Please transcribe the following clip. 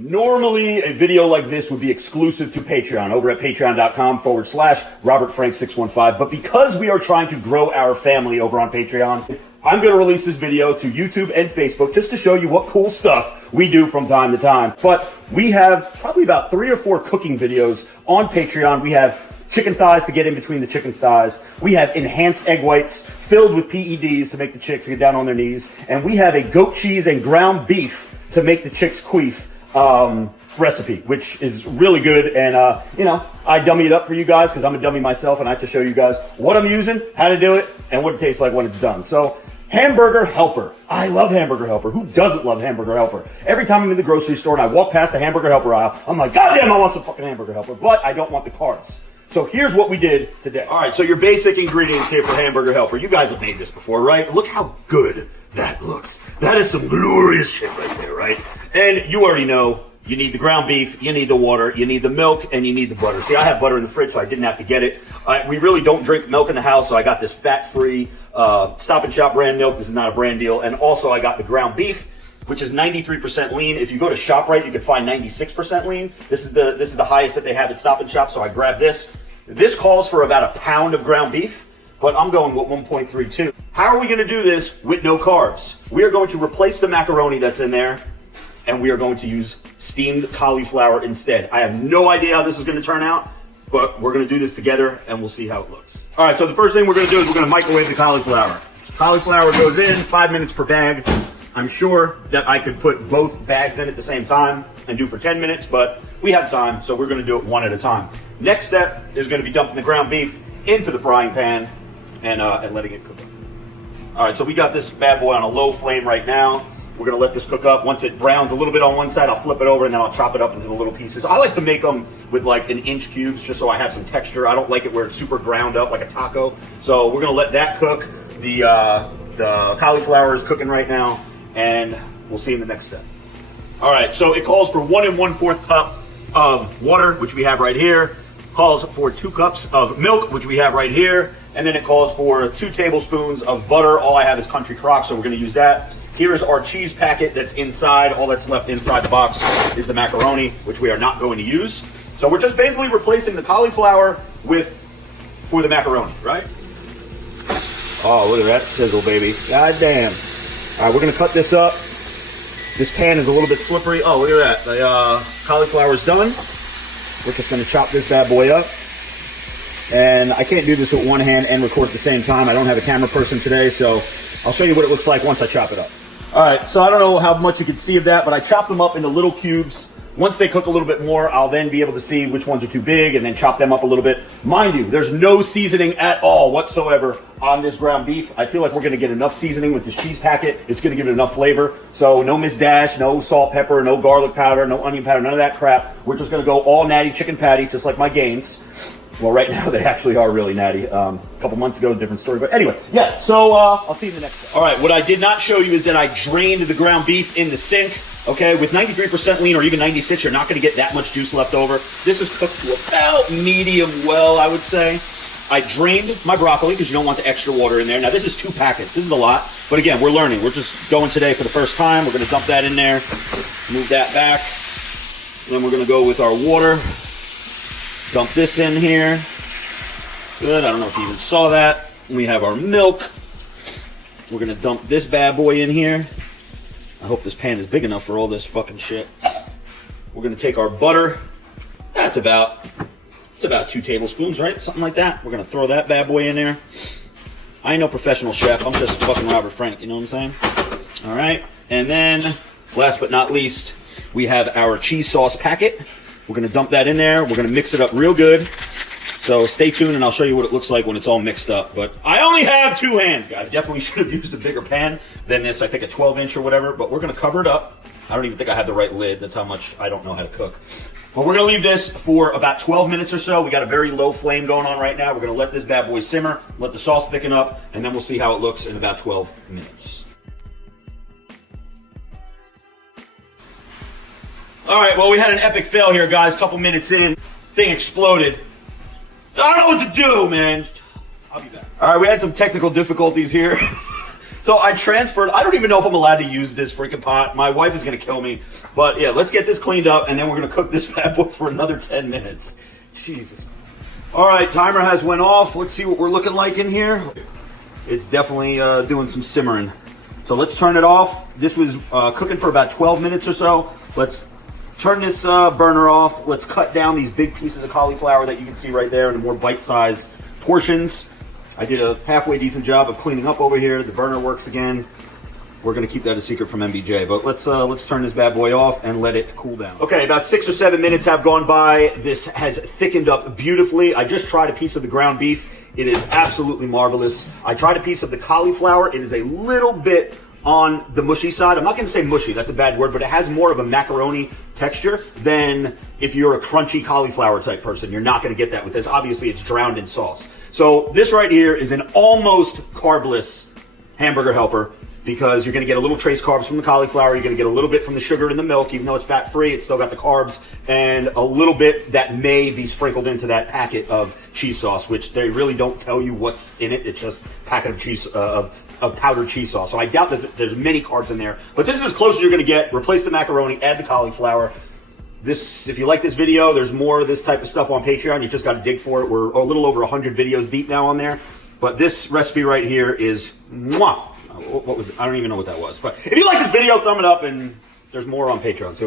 Normally, a video like this would be exclusive to Patreon over at patreon.com/RobertFrank615. But because we are trying to grow our family over on Patreon, I'm going to release this video to YouTube and Facebook just to show you what cool stuff we do from time to time. But we have probably about 3 or 4 cooking videos on Patreon. We have chicken thighs to get in between the chicken thighs. We have enhanced egg whites filled with PEDs to make the chicks get down on their knees. And we have a goat cheese and ground beef to make the chicks queef recipe, which is really good. And, I dummy it up for you guys because I'm a dummy myself and I have to show you guys what I'm using, how to do it, and what it tastes like when it's done. So, Hamburger Helper. I love Hamburger Helper. Who doesn't love Hamburger Helper? Every time I'm in the grocery store and I walk past the Hamburger Helper aisle, I'm like, God damn, I want some fucking Hamburger Helper, but I don't want the carbs. So here's what we did today. All right, so your basic ingredients here for Hamburger Helper. You guys have made this before, right? Look how good that looks. That is some glorious shit right there, right? And you already know you need the ground beef, you need the water, you need the milk, and you need the butter. See, I have butter in the fridge, so I didn't have to get it. We really don't drink milk in the house, so I got this fat-free Stop and Shop brand milk. This is not a brand deal. And also I got the ground beef, which is 93% lean. If you go to ShopRite, you can find 96% lean. This is the highest that they have at Stop and Shop, so I grabbed this. This calls for about a pound of ground beef, but I'm going with 1.32. How are we going to do this with no carbs? We are going to replace the macaroni that's in there, and we are going to use steamed cauliflower instead. I have no idea how this is going to turn out, but we're going to do this together, and we'll see how it looks. All right, so the first thing we're going to do is we're going to microwave the cauliflower. Cauliflower goes in, 5 minutes per bag. I'm sure that I could put both bags in at the same time and do for 10 minutes, but we have time, so we're going to do it one at a time. Next step is going to be dumping the ground beef into the frying pan and letting it cook up. All right, so we got this bad boy on a low flame right now. We're going to let this cook up. Once it browns a little bit on one side, I'll flip it over and then I'll chop it up into the little pieces. I like to make them with like 1-inch cubes just so I have some texture. I don't like it where it's super ground up like a taco. So we're going to let that cook. The cauliflower is cooking right now, and we'll see in the next step. All right, so it calls for 1 1/4 cup of water, which we have right here. Calls for 2 cups of milk, which we have right here. And then it calls for 2 tablespoons of butter. All I have is Country Crock, so we're going to use that. Here is our cheese packet that's inside. All that's left inside the box is the macaroni, which we are not going to use. So we're just basically replacing the cauliflower for the macaroni, right? Oh, look at that sizzle, baby. God damn. All right, we're going to cut this up. This pan is a little bit slippery. Oh, look at that. The cauliflower is done. We're just going to chop this bad boy up. And I can't do this with one hand and record at the same time. I don't have a camera person today, so I'll show you what it looks like once I chop it up. All right, so I don't know how much you can see of that, but I chopped them up into little cubes. Once they cook a little bit more, I'll then be able to see which ones are too big and then chop them up a little bit. Mind you, there's no seasoning at all whatsoever on this ground beef. I feel like we're going to get enough seasoning with this cheese packet. It's going to give it enough flavor. So no Miss Dash, no salt, pepper, no garlic powder, no onion powder, none of that crap. We're just going to go all natty chicken patty, just like my gains. Well, right now they actually are really natty. A couple months ago, different story. But anyway, yeah, so I'll see you in the next step. All right, what I did not show you is that I drained the ground beef in the sink. Okay, with 93% lean or even 96, you're not going to get that much juice left over. This is cooked to about medium well, I would say. I drained my broccoli because you don't want the extra water in there. Now, this is 2 packets. This is a lot. But again, we're learning. We're just going today for the first time. We're going to dump that in there, move that back. And then we're going to go with our water. Dump this in here. Good. I don't know if you even saw that. We have our milk. We're going to dump this bad boy in here. I hope this pan is big enough for all this fucking shit. We're going to take our butter. It's about 2 tablespoons, right? Something like that. We're going to throw that bad boy in there. I ain't no professional chef. I'm just fucking Robert Frank, you know what I'm saying? All right. And then, last but not least, we have our cheese sauce packet. We're going to dump that in there. We're going to mix it up real good. So stay tuned and I'll show you what it looks like when it's all mixed up. But I only have 2 hands, guys. Definitely should have used a bigger pan than this. I think a 12-inch or whatever. But we're going to cover it up. I don't even think I have the right lid. That's how much I don't know how to cook. But we're going to leave this for about 12 minutes or so. We got a very low flame going on right now. We're going to let this bad boy simmer, let the sauce thicken up, and then we'll see how it looks in about 12 minutes. All right, well, we had an epic fail here, guys. A couple minutes in, thing exploded. I don't know what to do, man. I'll be back. All right, we had some technical difficulties here. So I transferred. I don't even know if I'm allowed to use this freaking pot. My wife is going to kill me. But yeah, let's get this cleaned up, and then we're going to cook this bad boy for another 10 minutes. Jesus. All right, timer has went off. Let's see what we're looking like in here. It's definitely doing some simmering. So let's turn it off. This was cooking for about 12 minutes or so. Let's turn this burner off. Let's cut down these big pieces of cauliflower that you can see right there into more bite-sized portions. I did a halfway decent job of cleaning up over here. The burner works again. We're gonna keep that a secret from MBJ, but let's turn this bad boy off and let it cool down. Okay, about 6 or 7 minutes have gone by. This has thickened up beautifully. I just tried a piece of the ground beef. It is absolutely marvelous. I tried a piece of the cauliflower. It is a little bit on the mushy side. I'm not gonna say mushy, that's a bad word, but it has more of a macaroni texture than if you're a crunchy cauliflower type person. You're not gonna get that with this. Obviously, it's drowned in sauce. So this right here is an almost carbless hamburger helper, because you're going to get a little trace carbs from the cauliflower. You're going to get a little bit from the sugar in the milk. Even though it's fat-free, it's still got the carbs, and a little bit that may be sprinkled into that packet of cheese sauce, which they really don't tell you what's in it. It's just a packet of cheese, of powdered cheese sauce. So I doubt that there's many carbs in there. But this is as close as you're going to get. Replace the macaroni, add the cauliflower. This, if you like this video, there's more of this type of stuff on Patreon. You just got to dig for it. We're a little over 100 videos deep now on there. But this recipe right here is mwah. What was it? I don't even know what that was. But if you like this video, thumb it up, and there's more on Patreon. See you later.